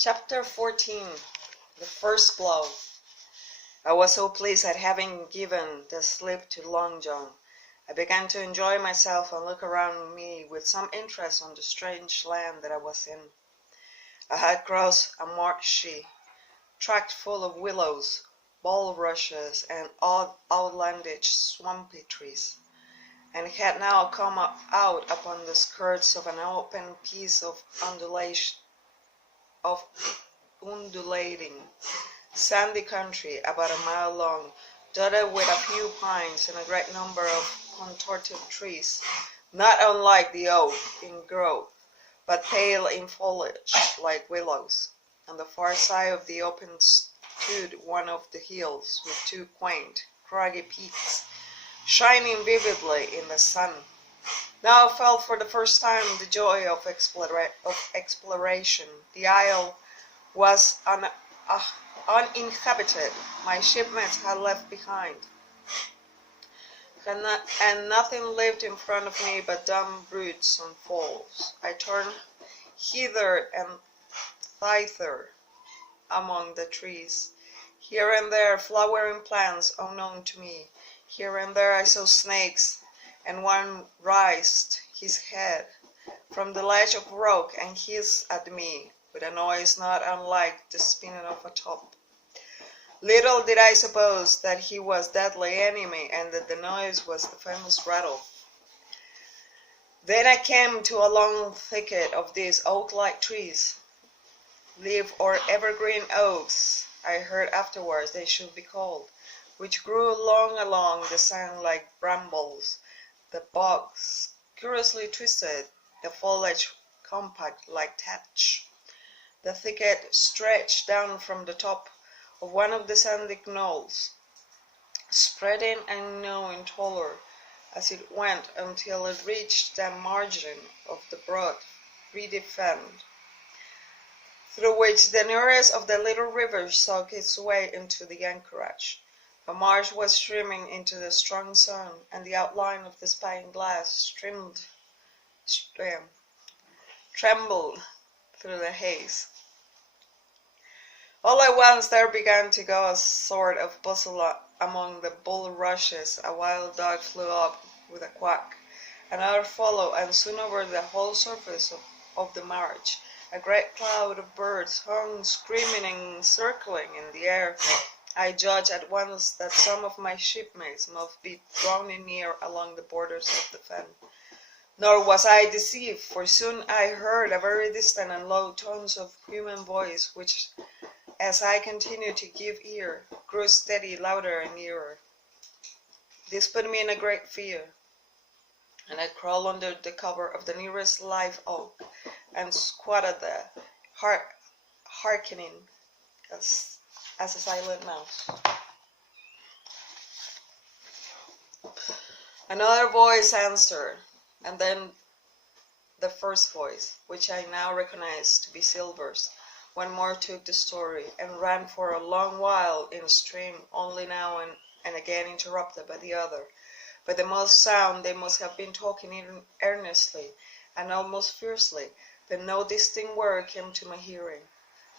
Chapter 14. The First Blow. I was so pleased at having given the slip to Long John. I began to enjoy myself and look around me with some interest on the strange land that I was in. I had crossed a marshy tract full of willows, bulrushes, and odd outlandish swampy trees, and had now come out upon the skirts of an open piece of undulating, sandy country about a mile long, dotted with a few pines and a great number of contorted trees, not unlike the oak in growth, but pale in foliage like willows. On the far side of the open stood one of the hills with two quaint, craggy peaks, shining vividly in the sun. Now I felt for the first time the joy of exploration. The isle was uninhabited. My shipmates had left behind, and nothing lived in front of me but dumb brutes on poles. I turned hither and thither among the trees. Here and there flowering plants unknown to me. Here and there I saw snakes, and one raised his head from the ledge of rock and hissed at me with a noise not unlike the spinning of a top. Little did I suppose that he was deadly enemy, and that the noise was the famous rattle. Then I came to a long thicket of these oak-like trees, leaf or evergreen oaks, I heard afterwards they should be called, which grew long along the sand like brambles, the bogs curiously twisted, the foliage compact like thatch. The thicket stretched down from the top of one of the sandy knolls, spreading and growing taller as it went until it reached the margin of the broad, reedy fen, through which the nearest of the little rivers soaked its way into the anchorage. The marsh was streaming into the strong sun, and the outline of the spine glass trembled through the haze. All at once there began to go a sort of bustle among the bulrushes. A wild dog flew up with a quack, another followed, and soon over the whole surface of the marsh a great cloud of birds hung screaming and circling in the air. I judged at once that some of my shipmates must be drawing near along the borders of the fen. Nor was I deceived, for soon I heard a very distant and low tones of human voice, which, as I continued to give ear, grew steady, louder, and nearer. This put me in a great fear, and I crawled under the cover of the nearest live oak, and squatted there, hearkening as a silent mouse. Another voice answered, and then the first voice, which I now recognized to be Silver's. One more took the story, and ran for a long while in a stream, only now and again interrupted by the other. By the most sound they must have been talking earnestly and almost fiercely, but no distinct word came to my hearing.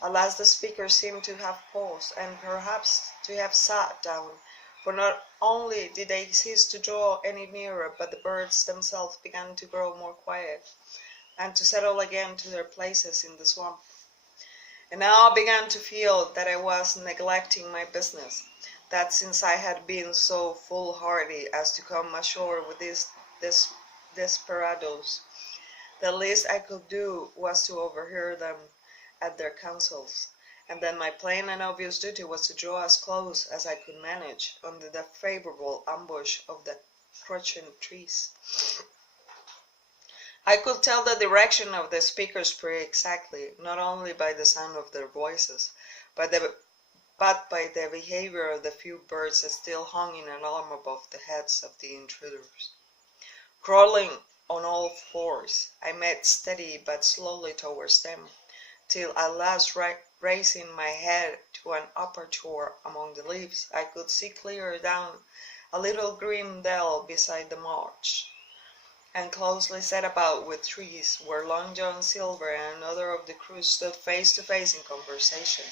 At last the speaker seemed to have paused, and perhaps to have sat down, for not only did they cease to draw any nearer, but the birds themselves began to grow more quiet, and to settle again to their places in the swamp. And now I began to feel that I was neglecting my business, that since I had been so foolhardy as to come ashore with these desperadoes, the least I could do was to overhear them at their councils, and that my plain and obvious duty was to draw as close as I could manage under the favorable ambush of the crouching trees. I could tell the direction of the speakers pretty exactly, not only by the sound of their voices, but by the behavior of the few birds that still hung in alarm above the heads of the intruders. Crawling on all fours, I made steady but slowly towards them, till at last, raising my head to an aperture among the leaves, I could see clear down a little green dell beside the marsh. and closely set about with trees, where Long John Silver and another of the crew stood face to face in conversation.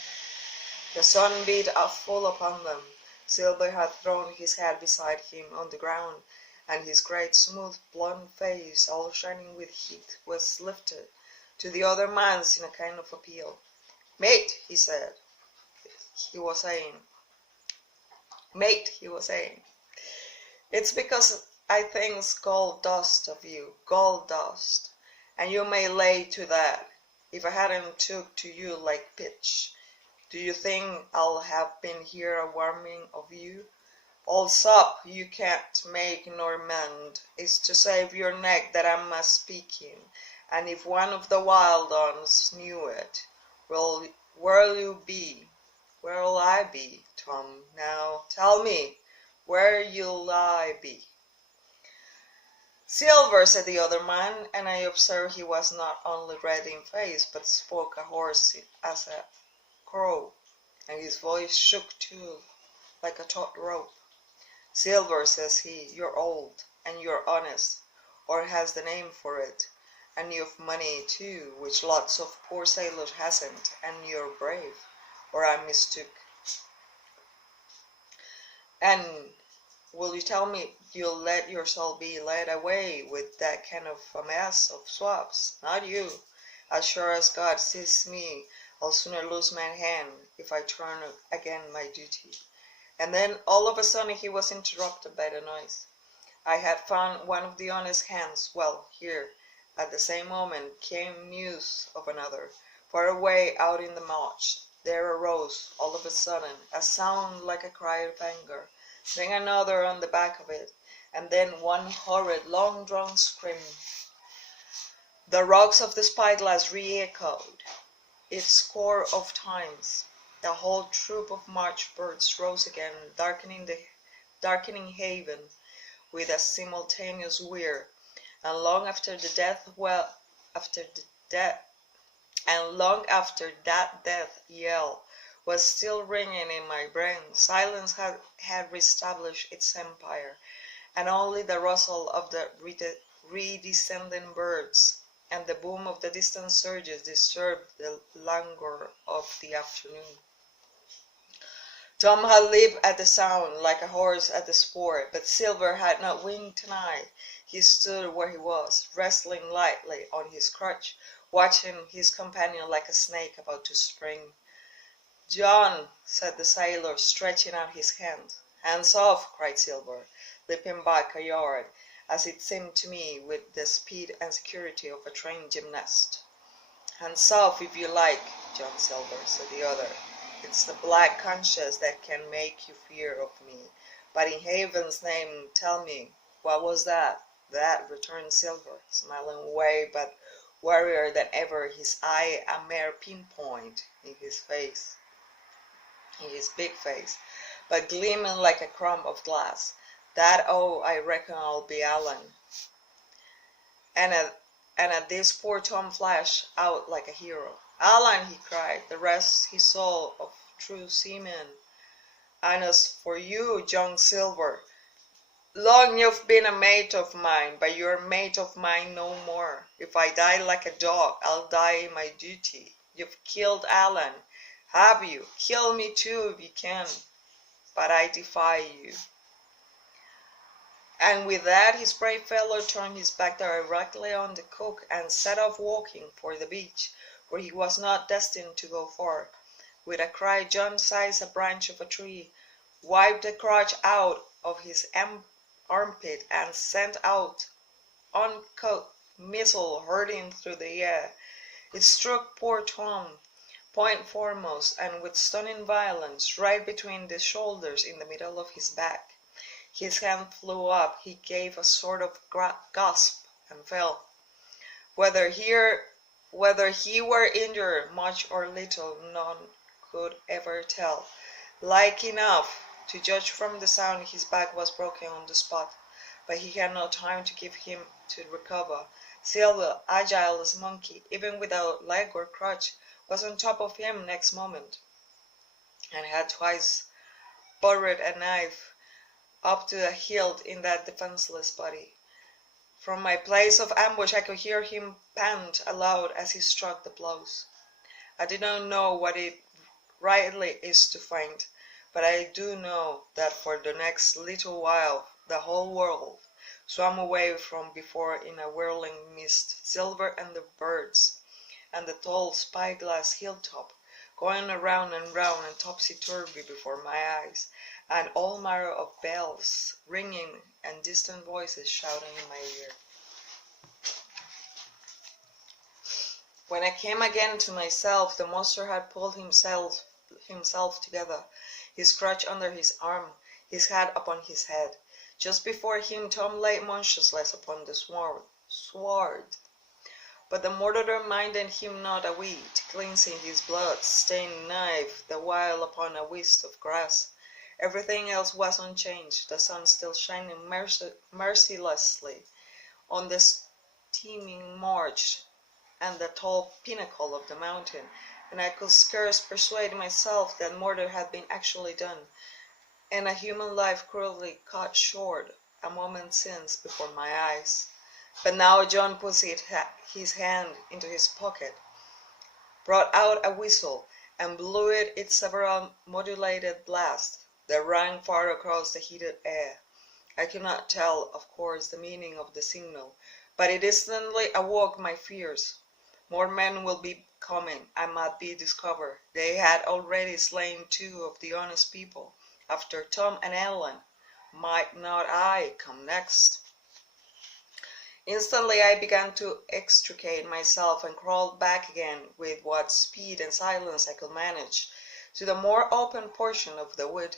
The sun beat full upon them. Silver had thrown his head beside him on the ground, and his great smooth blond face, all shining with heat, was lifted to the other man's in a kind of appeal. "Mate," he said. He was saying, "Mate," he was saying, "it's because I think's gold dust of you, gold dust, and you may lay to that. If I hadn't took to you like pitch, do you think I'll have been here a warming of you? All sup you can't make nor mend. It's to save your neck that I'm a speaking, and if one of the wild uns knew it, where'll you be? Where'll I be, Tom? Now tell me, where you'll I be?" "Silver," said the other man, and I observed he was not only red in face, but spoke hoarse as a crow, and his voice shook too, like a taut rope. "Silver," says he, "you're old, and you're honest, or has the name for it, and you've money too, which lots of poor sailors hasn't, and you're brave, or I mistook. And will you tell me you'll let yourself be led away with that kind of a mess of swabs? Not you. As sure as God sees me, I'll sooner lose my hand if I turn again my duty." And then all of a sudden he was interrupted by the noise. I had found one of the honest hands. Well, here, at the same moment, came news of another. Far away out in the marsh, there arose, all of a sudden, a sound like a cry of anger, then another on the back of it, and then one horrid, long-drawn scream. The rocks of the spyglass re-echoed it score of times. The whole troop of March birds rose again, darkening haven with a simultaneous whir, and long after that death yell was still ringing in my brain, silence had reestablished its empire, and only the rustle of the redescending birds and the boom of the distant surges disturbed the languor of the afternoon. Tom had leaped at the sound like a horse at the sport, but Silver had not winked an eye. He stood where he was, wrestling lightly on his crutch, watching his companion like a snake about to spring. "John," said the sailor, stretching out his hand. "Hands off!" cried Silver, leaping back a yard, as it seemed to me, with the speed and security of a trained gymnast. "Hands off, if you like, John Silver," said the other. "It's the black conscience that can make you fear of me. But in heaven's name, tell me, what was that?" "That," returned Silver, smiling away, but warier than ever, his eye a mere pinpoint in his big face, but gleaming like a crumb of glass. "That, oh, I reckon I'll be Allen." And at this poor Tom flashed out like a hero. "Allen!" he cried, the rest he saw of true seamen. "And as for you, John Silver, long you've been a mate of mine, but you're mate of mine no more. If I die like a dog, I'll die in my duty. You've killed Allen, have you? Kill me too if you can, but I defy you." And with that his brave fellow turned his back directly on the cook and set off walking for the beach, where he was not destined to go far. With a cry John seized a branch of a tree, wiped the crotch out of his armpit, and sent out uncocked missile hurtling through the air. It struck poor Tom, point foremost, and with stunning violence, right between the shoulders in the middle of his back. His hand flew up, he gave a sort of gasp, and fell. Whether he were injured much or little, none could ever tell. Like enough, to judge from the sound, his back was broken on the spot, but he had no time to give him to recover. Silver, agile as a monkey, even without leg or crutch, was on top of him next moment, and had twice buried a knife up to the hilt in that defenseless body. From my place of ambush I could hear him pant aloud as he struck the blows. I did not know what it rightly is to faint, but I do know that for the next little while the whole world swam away from before in a whirling mist, silver and the birds, and the tall spyglass hilltop, going around and round and topsy-turvy before my eyes, and all manner of bells ringing and distant voices shouting in my ear. When I came again to myself, the monster had pulled himself together, his crutch under his arm, his hat upon his head. Just before him Tom lay motionless upon the sward. But the murderer minded him not a whit, cleansing his blood-stained knife the while upon a wisp of grass. Everything else was unchanged, the sun still shining mercilessly on the steaming marsh and the tall pinnacle of the mountain, and I could scarce persuade myself that murder had been actually done, and a human life cruelly cut short a moment since before my eyes. But now John put his hand into his pocket, brought out a whistle, and blew it its several modulated blasts that rang far across the heated air. I could not tell, of course, the meaning of the signal, but it instantly awoke my fears. More men will be coming. I might be discovered. They had already slain 2 of the honest people. After Tom and Ellen, might not I come next? Instantly I began to extricate myself and crawled back again, with what speed and silence I could manage, to the more open portion of the wood.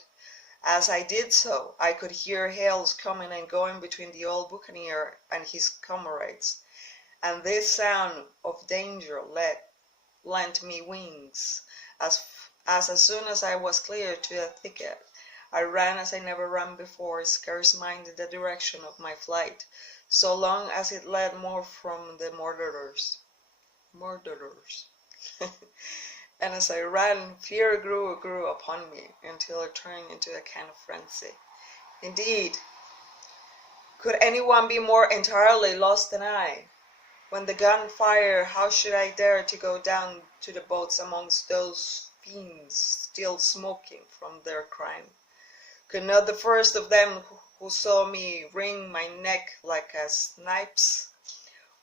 As I did so, I could hear hails coming and going between the old buccaneer and his comrades, and this sound of danger lent me wings. As soon as I was clear to a thicket, I ran as I never ran before, scarce minding the direction of my flight, so long as it led more from the murderers. And as I ran, fear grew upon me, until it turned into a kind of frenzy. Indeed, could anyone be more entirely lost than I? When the gun fired, how should I dare to go down to the boats amongst those fiends still smoking from their crime? Could not the first of them who saw me wring my neck like a snipe's?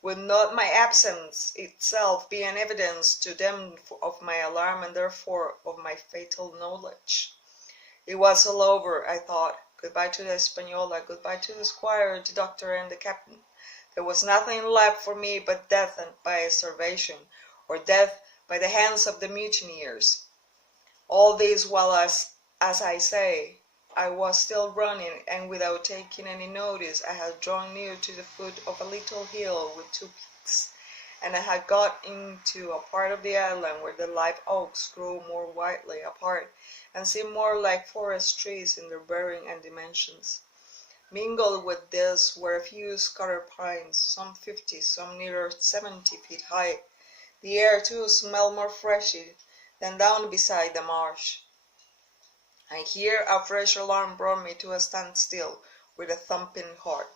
Would not my absence itself be an evidence to them of my alarm, and therefore of my fatal knowledge? It was all over, I thought. Goodbye to the Española, goodbye to the squire, the doctor, and the captain. There was nothing left for me but death by starvation, or death by the hands of the mutineers. All this while, as I say, I was still running, and without taking any notice I had drawn near to the foot of a little hill with 2 peaks, and I had got into a part of the island where the live oaks grew more widely apart, and seemed more like forest trees in their bearing and dimensions. Mingled with this were a few scattered pines, some 50, some nearer 70 feet high. The air, too, smelled more freshy than down beside the marsh. And here a fresh alarm brought me to a standstill with a thumping heart.